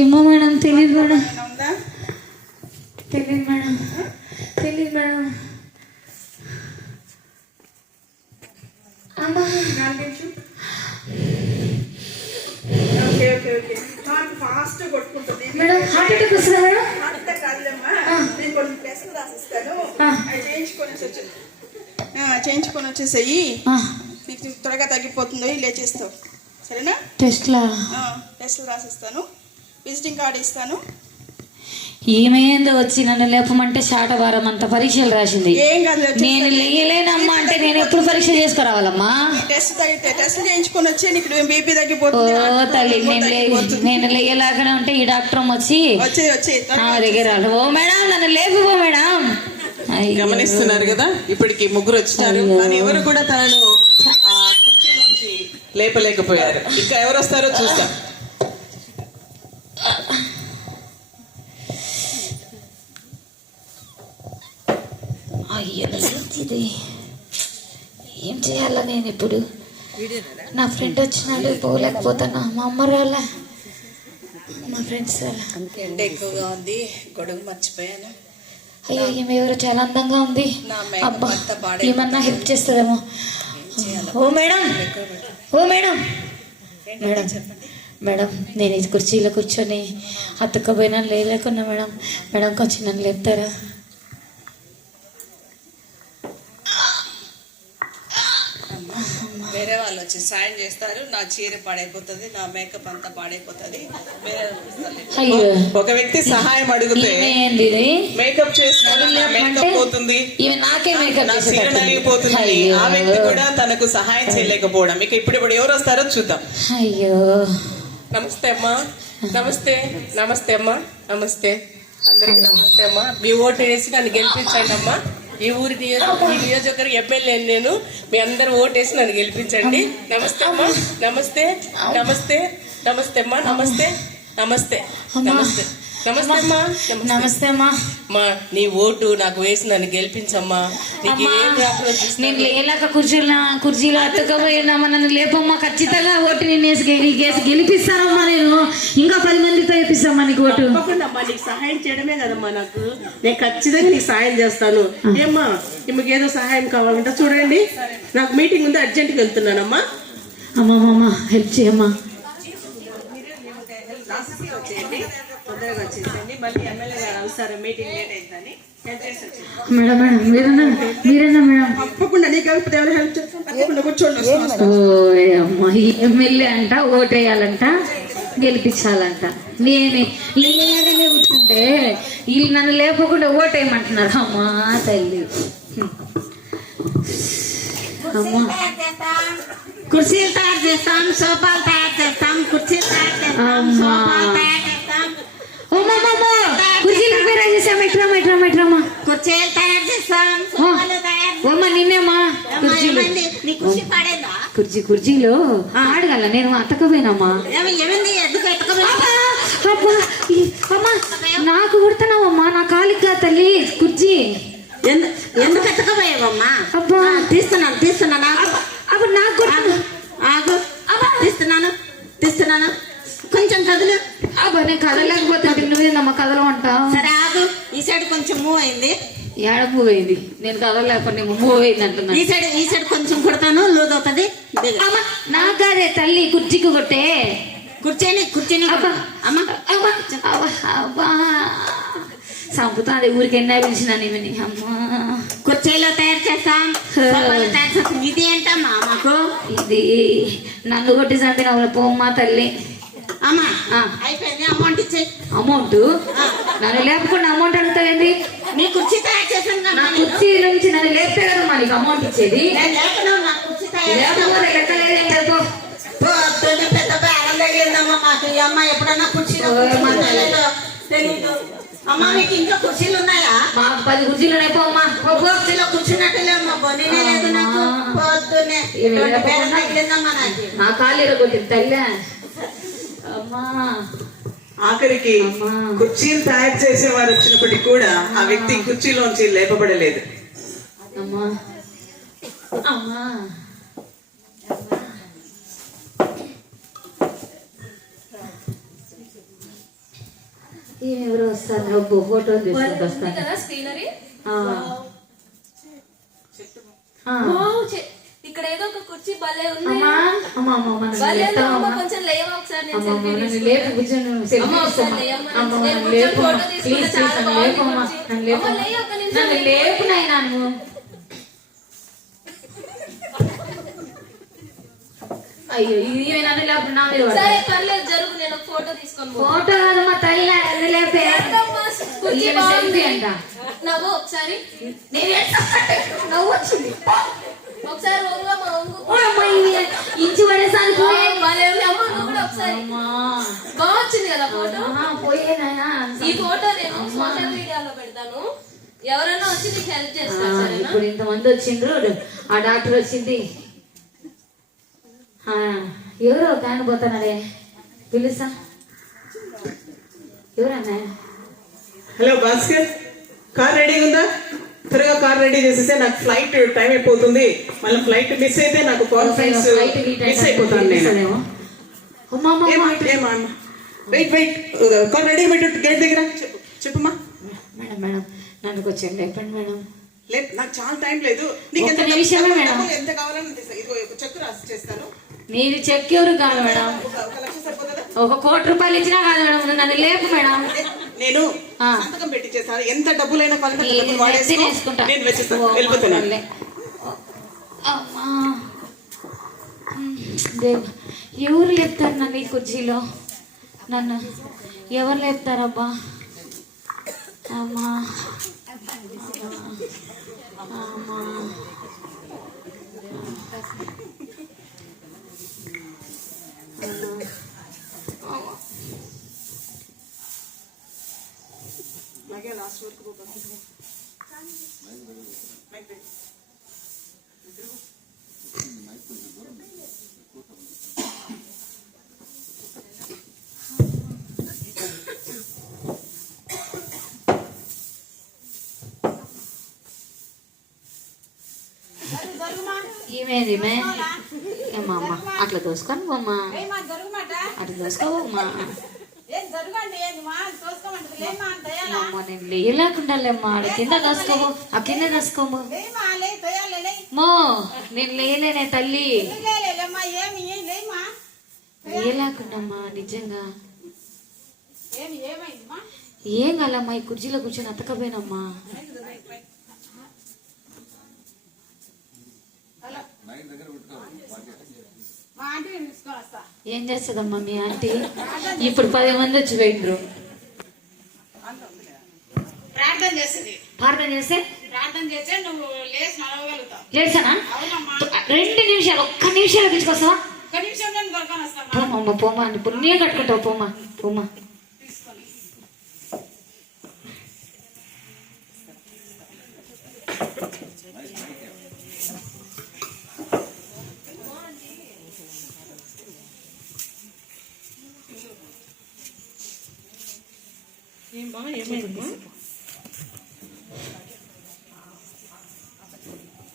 ఏమో మేడం, తెలియదు మేడం, తెలియదు మేడం, తెలియదు మేడం. అమ్మా ఫాస్ట్ కొట్టుకుంటుంది మేడం. హార్ట్ అటాక్ వస్తుందా మేడం? హార్ట్ అటాక్ కాదులేమ్మా, నేను కొన్ని టెస్టులు రాసిస్తాను, అవి చేయించుకొని వచ్చేసాయి, నీకు త్వరగా తగ్గిపోతుందో లేచేస్తావు. సరేనా? టెస్టులు రాసిస్తాను, విజిటింగ్ కార్డు ఇస్తాను. ఏమైందో వచ్చి నన్ను లేపమంటే శాటవారం అంత పరీక్షలు రాసింది. నేను లేయలేనమ్మా అంటే నేను ఎప్పుడు పరీక్ష చేసుకురావాలమ్మా? టెస్ట్ చేయించుకొని వచ్చి నీకు బీపీ తగ్గిపోతుంది. ఓ తల్లి, నేను లేయలాగానే ఉంటే ఈ డాక్టర్ వచ్చి నా దగ్గర ఓ మేడం నన్ను లేపుకో మేడం. గమనిస్తున్నారు కదా, ఇప్పటికి ముగ్గురు వచ్చినారు కానీ ఎవరు కూడా తనను కుర్చీ నుంచి లేపలేకపోయారు. ఇంకా ఎవరు వస్తారో చూస్తాం. ఇది ఏం చేయాలా నేను ఇప్పుడు? నా ఫ్రెండ్ వచ్చినాడు, పోలేకపోతున్నా. మా అమ్మ రాలా, మా ఫ్రెండ్స్ రాలా. ఎండ ఎక్కువగా ఉంది, గొడుగు మర్చిపోయాను. అయ్యో ఈమె ఎవరు చాలా అందంగా ఉంది. అబ్బా ఏమన్నా హెల్ప్ చేస్తుందేమో. ఓ మేడం, ఓ మేడం, మేడం మేడం నేను ఈ కుర్చీలో కూర్చొని అతుక్కపోయినా లేకున్నా మేడం. మేడం కొంచెం నన్ను లేపుతారా? వేరే వాళ్ళు వచ్చి సాయం చేస్తారు, నా చీర పాడైపోతుంది, నా మేకప్ అంతా పాడైపోతుంది. ఒక వ్యక్తి సహాయం అడిగితే మేకప్ చేసిపోతుంది, నాకే మేకప్ నలిగిపోతుంది. ఆ వ్యక్తి కూడా తనకు సహాయం చేయలేకపోవడం. ఇక ఇప్పుడు ఎవరు వస్తారో చూద్దాం. అయ్యో నమస్తే అమ్మా. నమస్తే, నమస్తే అమ్మా, నమస్తే అందరికి నమస్తే అమ్మా. మీ ఓటు వేసి నన్ను గెలిపించండి అమ్మా. ఈ నియోజకవర్గం ఎమ్మెల్యే నేను, మీ అందరు ఓటేసి నన్ను గెలిపించండి. నమస్తే అమ్మా, నమస్తే, నమస్తే, నమస్తే అమ్మా, నమస్తే, నమస్తే, నమస్తే, నమస్తే అమ్మా, నమస్తే అమ్మా. అమ్మా నీ ఓటు నాకు వేసి నన్ను గెలిపించమ్మా. నీకు నేను లేలాక కుర్చీలో అతుకపోయినామా, నన్ను లేపమ్మా. ఖచ్చితంగా ఓటు నేను వేసి గెలిపిస్తానమ్మా. నేను ఇంకా 10 మందితో వేపిస్తామ్మా నీకు ఓటు. తప్పకుండా నీకు సహాయం చేయడమే కదమ్మా నాకు. నేను ఖచ్చితంగా నీకు సహాయం చేస్తాను. ఏమ్మా మీకు ఏదో సహాయం కావాలంటే చూడండి, నాకు మీటింగ్ ఉంది, అర్జెంట్గా వెళ్తున్నానమ్మా. అమ్మా హెల్ప్ చేయమ్మా. తొందరగా వచ్చేసండి, మళ్ళీ ఎమ్మెల్యే గారు అవసరం, మీటింగ్ లేట్ అయిందని. మేడం మీరేనా మేడం? తప్పకుండా నీకు హెల్ప్ చేస్తాను, కూర్చోండి. అమ్మా ఎమ్మెల్యే అంట, ఓటేయాలంట, గెలిపించాలంట. నేను లేదనే కూర్చుంటే వీళ్ళు నన్ను లేపకుండా ఓటేయమంటున్నారు. అమ్మా తల్లి, అమ్మా కుర్చీలు తయారు చేస్తాం, సోఫాలు తయారు చేస్తాం, కుర్చీలు తయారు చేస్తాం, సోఫాలు తయారు చేస్తాం. కుర్చీలు తయారు చేస్తాం, ఎట్రమ్మా కుర్చీలు తయారు చేస్తాం, సోఫాలు తయారు ఓమ్మా నిన్నేమ్మా కుర్చీలు. కుర్చీలో ఆడగల నేను అతకపోయినమ్మా. నాకు కుడుతున్నావమ్మా, నా కాలికి తల్లి కుర్చీ. ఎందుకు ఎత్తకపోయావమ్మా? అబ్బా తీస్తున్నాను అప్పుడు నాకు ఆగు, తీస్తున్నాను కొంచెం కదులు. అబ్బా నేను కదలేకపోతే నువ్వేనమ్మా కదలం అంట. సరే ఆగు, ఈ సైడ్ కొంచెం మూవ్ అయింది. ఏడ మూవ్ అయింది? నేను కదలేకపోతే మూవ్ అయింది అంటున్నా. ఈ సైడ్ కొంచెం కొడతాను, లూజ్ అవుతుంది. నాకదే తల్లి కుర్చీకి కొట్టే. కూర్చొని అబ్బా సంపుతాది ఊరికి ఎన్నా పిలిచిన నీమని. అమ్మా కుర్చీలో తయారు చేస్తాం, ఇది ఏంటమ్మా మాకు? ఇది నన్ను కొట్టేసంటే పోమ్మా తల్లి. అమ్మా అయిపోయింది, అమౌంట్ ఇచ్చే. అమౌంట్? నన్ను లేపకుండా అమౌంట్ అడుగుతావేంది? నీ కుర్చీ తయారు చేసాను, నా కుర్చీ నుంచి నన్ను లేపితే కదా మా నీకు అమౌంట్ ఇచ్చేది. పెద్ద బేరం తగిలిందమ్మా మాకు. ఈ అమ్మ ఎప్పుడన్నా కుర్చీలో తెలీదు. అమ్మా మీకు ఇంకా కుర్చీలు ఉన్నాయా? మాకు 10 కుర్చీలు ఉన్నాయి. పోమ్మా. కుర్చీలో కూర్చున్నట్టులేమ్మా, బొన్నీనే లేదు నాకు. పొద్దునే బేరం తగిలిందమ్మా నాకు. నా కాళ్ళు కొట్టింది తల్లి. అమ్మా ఆఖరికి కుర్చీలు తయారు చేసేవారు వచ్చినప్పటికీ కూడా ఆ వ్యక్తి కుర్చీలోంచి లేపబడలేదు. అమ్మా అమ్మా ఈమె ఎవరు వస్తారు ఒబ్బు ఫోటో తీసుకుంటూ వస్తాను కదా స్క్రీనరీ. ఇక్కడ ఏదో ఒక కుర్చీ భలే ఉంది. భలే ఉంది. అమ్మ, కొంచెం లేవా ఒకసారి, నేను సెల్ఫీ తీసుకుంటా. అమ్మ, ఒకసారి లేయమ్మా. నేను కూర్చొని ఫోటో తీసుకుంటా. చాలా బాగుంది కుర్చీ. అమ్మ, లేయ్ ఒక్క నిమిషం. లేపు నాయనా నువ్వు. అయ్యో ఇది లేకపోతే నా మీద సరే పర్లేదు, జరుగు, నేను ఒక ఫోటో తీసుకొని పోతా. ఫోటో కాదు మా తల్లి లేపే కుర్చీ బాగుంది అంట. నవ్వు ఒకసారి. నవ్వు వచ్చింది ఒకసారి ఒంగు, మా ఒంగు. ఇంచు పడేసాను భలే ఉంది. అమ్మ, నువ్వు కూడా ఒకసారి. బాగా వచ్చింది కదా ఫోటో. పోయేనాయనా ఈ ఫోటో నేను సోషల్ మీడియాలో పెడతాను, ఎవరైనా వచ్చి నీకు హెల్ప్ చేస్తారు సరేనా? ఇప్పుడు ఇంతమంది వచ్చిండ్రు, ఆ డాక్టర్ వచ్చింది. ఎవరో కాని పోతున్నాడే, పిలుసా ఎవరన్నా? హలో భాస్కర్, కార్ రెడీ ఉందా? త్వరగా కార్ రెడీ చేసేస్తే నాకు ఫ్లైట్ టైం అయిపోతుంది. మళ్ళీ ఫ్లైట్ మిస్ అయితే నాకు కాన్ఫరెన్స్ మిస్ అయిపోతాను నేను. వెయిట్ వెయిట్, కార్ రెడీ పెట్టు గేట్ దగ్గర. చెప్పమ్మా. మేడం మేడం నన్ను కొంచెం లేపండి మేడం. లేదు, నాకు చాలా టైం లేదు. నీకు ఎంత నిమిషమే మేడం, ఎంత కావాలని చెక్ రాసి చేస్తాను. నీది చెక్ ఎవరు కాదు మేడం, 1 లక్ష సరిపోతుందా? 1 కోటి రూపాయలు ఇచ్చినా కాదు మేడం. నన్ను లేపు మేడం. నేను సంతకం పెట్టి చేస్తాను. ఎంత డబ్బులైనా నేను వెళ్ళిపోతాను. ఎవరు లేపుతారు నన్ను ఈ కుర్చీలో? నన్ను ఎవరు లేపుతారబ్బా? అమ్మా అమ్మా లాస్ట్ వరకు ఏమేది మే ఏమా అమ్మ అట్లా దోసుకొని పోమ్మా, అట్లా దోసుకోవమ్మా. అమ్మ నేను లేయలేకుండా లేమ్మా, కింద దోసుకోము, ఆ కింద దోసుకోము. మో నేను లేయలేనే తల్లి, లేయలేకుండామ్మా నిజంగా. ఏం కాలమ్మా, ఈ కుర్చీలో కూర్చొని అతకపోయినమ్మా. ఏం చేస్తుందమ్మా మీ ఆంటీ? ఇప్పుడు 10 మంది వచ్చి పోయిండ్రు. ప్రార్థన చేస్తే నువ్వు లేచి నడవగలుగుతావు. లేచానా? 2 నిమిషాలు, 1 నిమిషాలు తీసుకొస్తావా? 1 నిమిషం నేను దొరకను వస్తాను. పోమా పోమా అని పుణ్యం కట్టుకుంటావు. పోమా పోమా.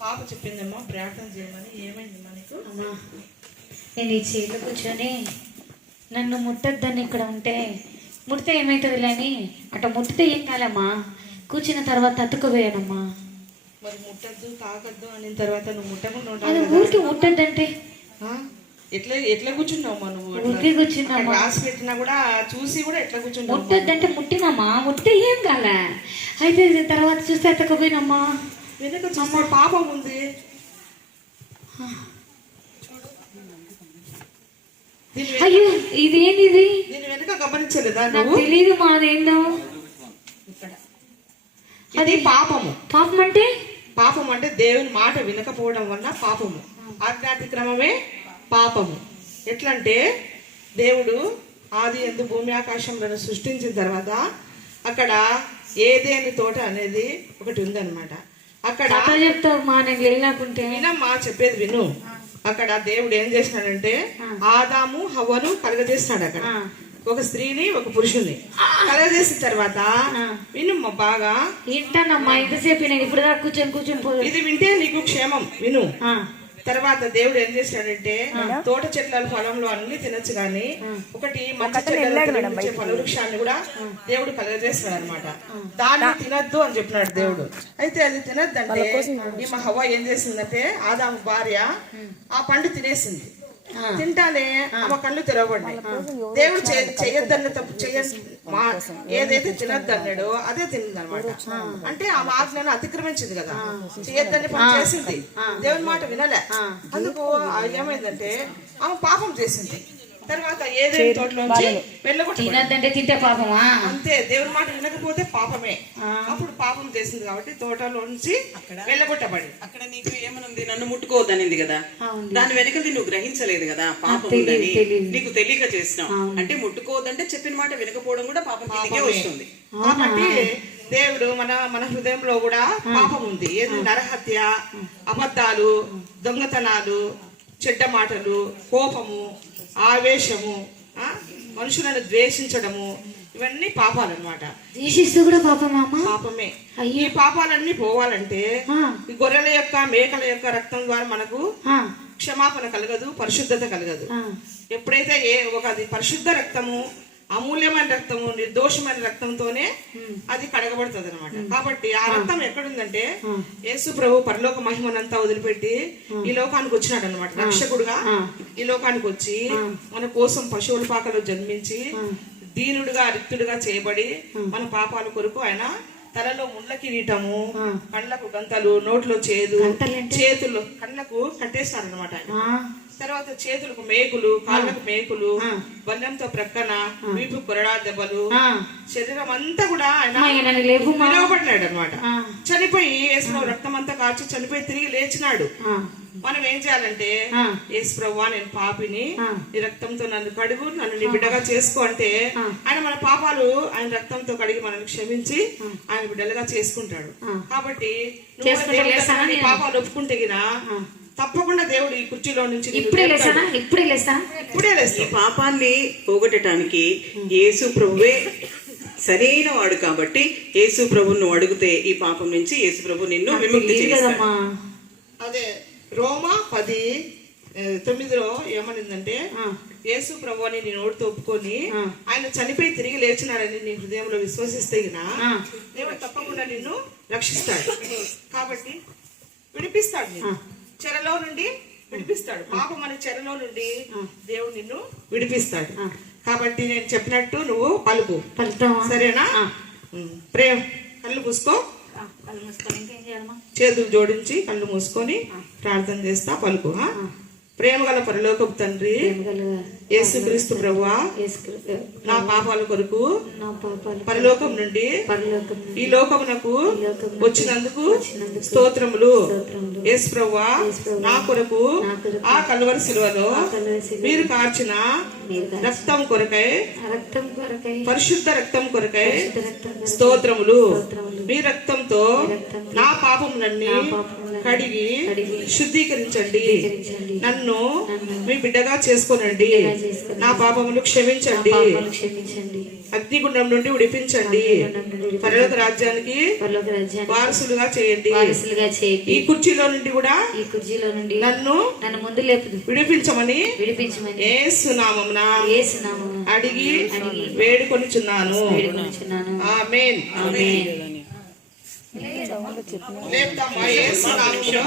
పాప చెప్పిందమ్మా ప్రార్థన చేయమని. ఏమైంది మనకు? అమ్మా నేను ఈ చీరలో కూర్చొని నన్ను ముట్టద్దని ఇక్కడ ఉంటే, ముడితే ఏమవుతుంది అని అట్లా ముట్టితే ఏం కాలమ్మా, కూర్చున్న తర్వాత అతుకుపోయానమ్మా. మరి ముట్టద్దు తాకద్దు అనిన తర్వాత నువ్వు ముట్టకుండా అది ఉంటావు. ఊరికి ముట్టద్దంటే ఎట్లా కూర్చున్నావు నువ్వు? ఊరికి కూర్చున్నామా? రాసి పెట్టినా కూడా చూసి కూడా ఎట్లా కూర్చున్నావు? ముట్టద్దంటే ముట్టినమ్మా, ముట్టితే ఏం కాల. అయితే తర్వాత చూస్తే అతకపోయినమ్మా. వెనక చూస్తే పాపం ఉంది. అయ్యో ఇదేంది ఇది? నేను వెనక గమనించలేదా నాకు నువ్వు? తెలియదు మా, అదేందో. అది పాపము. పాపం అంటే? పాపం అంటే దేవుని మాట వినకపోవడం వల్ల పాపము. ఆజ్ఞాతిక్రమమే పాపము. ఎట్లంటే దేవుడు ఆది యందు భూమి ఆకాశంలను సృష్టించిన తర్వాత అక్కడ ఏదేని తోట అనేది ఒకటి ఉందన్నమాట. అక్కడ చెప్తావు మా, నేను వెళ్ళకుంటే వినమ్మా, చెప్పేది విను. అక్కడ దేవుడు ఏం చేసినాడంటే ఆదాము హవ్వను కలగజేసినాడు. అక్కడ ఒక స్త్రీని ఒక పురుషుని కలగజేసిన తర్వాత వినుమ్మా బాగా. వింటానమ్మా, ఇంతసేపు నేను ఇప్పుడు దాకా కూర్చొని ఇది వింటే నీకు క్షేమం. విను. తర్వాత దేవుడు ఏం చేశాడంటే తోట చెట్ల ఫలంలో అన్ని తినొచ్చు కానీ ఒకటి మంచి చెట్ల ఫలవృక్షాన్ని కూడా దేవుడు కలుగజేస్తాడు అనమాట. దాన్ని తినద్దు అని చెప్పినాడు దేవుడు. అయితే అది తినద్దంటే ఈమె హవ్వ ఏం చేసిందంటే ఆదాము భార్య ఆ పండు తినేసింది. తింటానే ఆమె కళ్ళు తెరవబడ్డాయి. దేవుడు చెయ్యొద్దన్న తప్పు ఏదైతే తినద్దన్నాడో అదే తింది అనమాట. అంటే ఆమె ఆజ్ఞను అతిక్రమించింది కదా, చెయ్యొద్దని పని చేసింది, దేవుని మాట వినలే. అందుకు ఏమైందంటే ఆమె పాపం చేసింది. తర్వాత ఏదైనా తోటలోంచి తినద్దంటే తింటే పాపమా? అంతే, దేవుని మాట వినకపోతే పాపమే. అప్పుడు పాపం చేసింది కాబట్టి తోటలోంచి వెళ్ళగొట్టబడి. అక్కడ నీకు ఏమనుంది, నన్ను ముట్టుకోవద్దనింది కదా, దాని వెనకది నువ్వు గ్రహించలేదు కదా, పాపం ఉందని నీకు తెలియక చేసినావు. అంటే ముట్టుకోవద్దంటే చెప్పిన మాట వినకపోవడం కూడా పాపం కిందకే వస్తుంది. కాబట్టి దేవుడు మన హృదయంలో కూడా పాపం ఉంది. ఏది నరహత్య, అబద్ధాలు, దొంగతనాలు, చెడ్డ మాటలు, కోపము, ఆవేశము, మనుషులను ద్వేషించడము, ఇవన్నీ పాపాలన్నమాట. ద్వేషిస్తూ కూడా పాపమా? పాపమే. ఈ పాపాలన్నీ పోవాలంటే ఈ గొర్రెల యొక్క మేకల యొక్క రక్తం ద్వారా మనకు క్షమాపణ కలగదు, పరిశుద్ధత కలగదు. ఎప్పుడైతే అది పరిశుద్ధ రక్తము, అమూల్యమైన రక్తము, నిర్దోషమైన రక్తంతోనే అది కడగబడుతుంది అనమాట. కాబట్టి ఆ రక్తం ఎక్కడుందంటే యేసు ప్రభు పరలోక మహిమనంతా వదిలిపెట్టి ఈ లోకానికి వచ్చినాడు అనమాట. రక్షకుడుగా ఈ లోకానికి వచ్చి మన కోసం పశువుల పాకలో జన్మించి దీనుడుగా రిక్తుడుగా చేయబడి మన పాపాల కొరకు ఆయన తలలో ముళ్ళ కిరీటము, కళ్ళకు గంతలు, నోట్లో చేదు, చేతులు కళ్ళకు కట్టేస్తారు అనమాట. తర్వాత చేతులకు మేకులు, కాళ్ళకు మేకులు, బల్లంతో ప్రక్కన, వీపు కొరడా దెబ్బలు, శరీరం అంతా కూడా ఆయన నిలవబడినాడు అనమాట. చనిపోయి యేసుప్రభు రక్తం అంతా కాచి చనిపోయి తిరిగి లేచినాడు. మనం ఏం చేయాలంటే యేసుప్రభువా నేను పాపిని, నీ రక్తంతో నన్ను కడుగు, నన్ను నీ బిడ్డగా చేసుకో అంటే ఆయన మన పాపాలు ఆయన రక్తంతో కడిగి మనల్ని క్షమించి ఆయన బిడ్డలుగా చేసుకుంటాడు. కాబట్టి నువ్వు పాపాలు ఒప్పుకుంటే గినా తప్పకుండా దేవుడు ఈ కుర్చీలో నుంచి ఇప్పుడే లేస్తా. ఈ పాపాన్ని పోగొట్టడానికి యేసు ప్రభువే సరైన వాడు కాబట్టి యేసు ప్రభువును అడిగితే ఈ పాపం నుంచి యేసు ప్రభు నిన్ను విముక్తి చేస్తాడు. అదే రోమా 10:9 ఏమనిందంటే యేసు ప్రభువుని నీ నోటితో ఒప్పుకొని ఆయన చనిపోయి తిరిగి లేచినాడని నీ హృదయంలో విశ్వసిస్తే దేవుడు తప్పకుండా నిన్ను రక్షిస్తాడు. కాబట్టి విడిపిస్తాడు, నిన్ను చెరలో నుండి విడిపిస్తాడు. పాపం అనే చెరలో నుండి దేవుడు నిన్ను విడిపిస్తాడు. కాబట్టి నేను చెప్పినట్టు నువ్వు పలుకు, సరేనా? ప్రేమ కళ్ళు మూసుకో, చేతులు జోడించి కళ్ళు మూసుకొని ప్రార్థన చేస్తా, పలుకు. ప్రేమ గల పరలోకపు తండ్రి యేసుక్రీస్తు ప్రభువా, నా పాపాల కొరకు పరలోకం నుండి ఈ లోకమునకు వచ్చినందుకు స్తోత్రములు. యేసు ప్రభువా, నా కొరకు ఆ కల్వరి శిలువలో మీరు కార్చిన రక్తం కొరకై, పరిశుద్ధ రక్తం కొరకై స్తోత్రములు. మీ రక్తంతో నా పాపములన్నీ కడిగి శుద్ధీకరించండి, నన్ను మీ బిడ్డగా చేసుకోనండి, నా పాపములు క్షమించండి, అగ్నిగుండం నుండి విడిపించండి, పరలోక రాజ్యానికి వారసులుగా చేయండి. ఈ కుర్చీలో నుండి కూడా నన్ను ముందు లేపు విడిపించమని యేసు నామమున అడిగి వేడుకొనిచున్నాను. ఆమేన్. లేపుదామా? యేసు నామములో,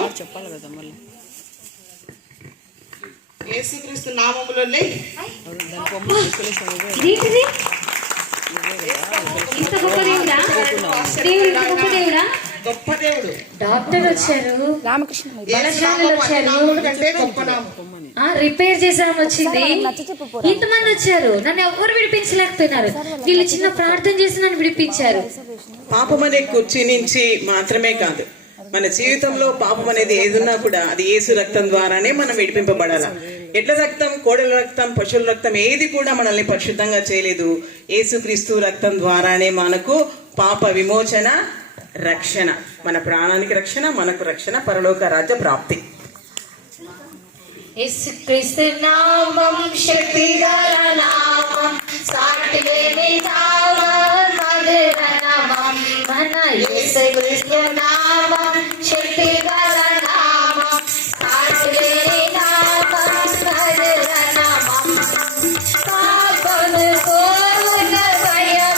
యేసుక్రీస్తు నామములో లే. గొప్ప దేవుడు. డాక్టర్ వచ్చారు, బలశాలులు వచ్చారు, రిపేర్ చేసామని వచ్చింది, ఇంతమంది వచ్చారు, నన్ను ఎవరు విడిపించలేకపోయినారు. వీళ్ళు చిన్న ప్రార్థన చేసి నన్ను విడిపించారు. పాపం అనే కుర్చీ నుంచి మాత్రమే కాదు, మన జీవితంలో పాపం అనేది ఏదున్నా కూడా అది యేసు రక్తం ద్వారానే మనం విడిపింపబడాల. ఎడ్ల రక్తం, కోడల రక్తం, పశువుల రక్తం ఏది కూడా మనల్ని పరిశుద్ధంగా చేయలేదు. యేసుక్రీస్తు రక్తం ద్వారానే మనకు పాప విమోచన, రక్షణ, మన ప్రాణానికి రక్షణ, మనకు రక్షణ, పరలోక రాజ్య ప్రాప్తి. యేసుక్రీస్తు నామం శక్తిగల నామం, సాటి లేని నామం, మధుర నామం. మన యేసుక్రీస్తు నామం శక్తిగల నామం, సాటి అయ్యా